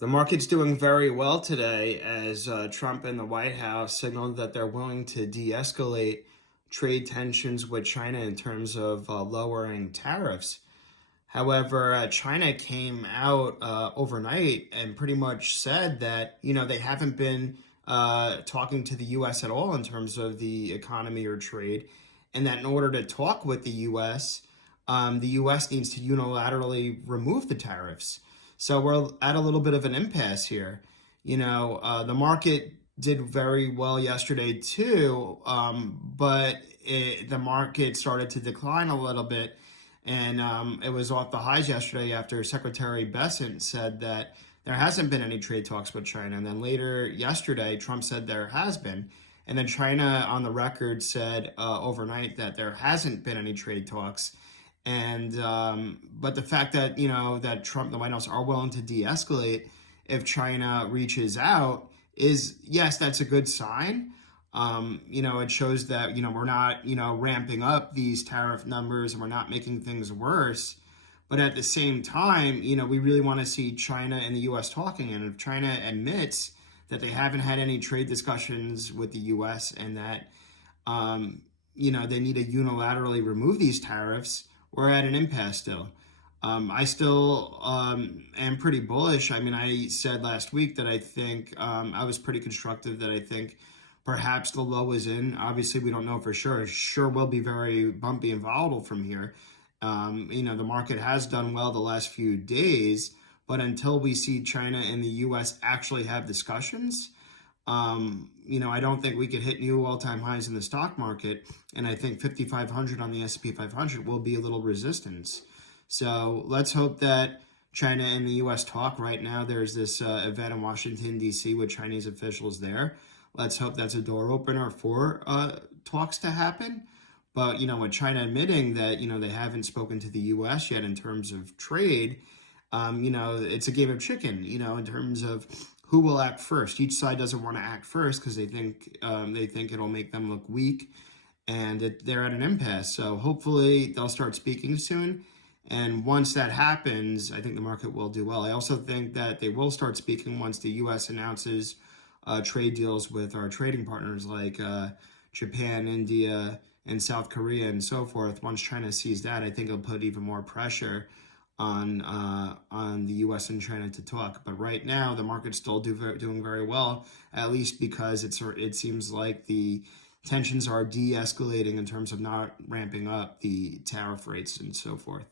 The market's doing very well today as Trump and the White House signaled that they're willing to de escalate trade tensions with China in terms of lowering tariffs. However, China came out overnight and pretty much said that, they haven't been talking to the U.S. at all in terms of the economy or trade, and that in order to talk with the U.S. needs to unilaterally remove the tariffs. So we're at a little bit of an impasse here. The market did very well yesterday too, but the market started to decline a little bit, and it was off the highs yesterday after Secretary Bessent said that there hasn't been any trade talks with China. And then later yesterday, Trump said there has been. And then China on the record said overnight that there hasn't been any trade talks. And but the fact that that Trump, the White House, are willing to de-escalate if China reaches out is, yes, that's a good sign. It shows that we're not ramping up these tariff numbers and we're not making things worse. But at the same time, we really want to see China and the U.S. talking. And if China admits that they haven't had any trade discussions with the U.S. and that they need to unilaterally remove these tariffs, we're at an impasse still. I still am pretty bullish. I mean, I said last week that I think I was pretty constructive that I think perhaps the low is in. Obviously, we don't know for sure. It sure will be very bumpy and volatile from here. The market has done well the last few days, but until we see China and the U.S. actually have discussions, I don't think we could hit new all-time highs in the stock market, and I think 5,500 on the S&P 500 will be a little resistance. So let's hope that China and the U.S. talk. Right now, there's this event in Washington, D.C. with Chinese officials there. Let's hope that's a door opener for talks to happen. But, with China admitting that, they haven't spoken to the U.S. yet in terms of trade, it's a game of chicken, in terms of who will act first. Each side doesn't want to act first because they think it'll make them look weak, and they're at an impasse. So hopefully they'll start speaking soon. And once that happens, I think the market will do well. I also think that they will start speaking once the U.S. announces trade deals with our trading partners like Japan, India, and South Korea and so forth. Once China sees that, I think it'll put even more pressure on the U.S. and China to talk. But right now, the market's still doing very well, at least because it seems like the tensions are de-escalating in terms of not ramping up the tariff rates and so forth.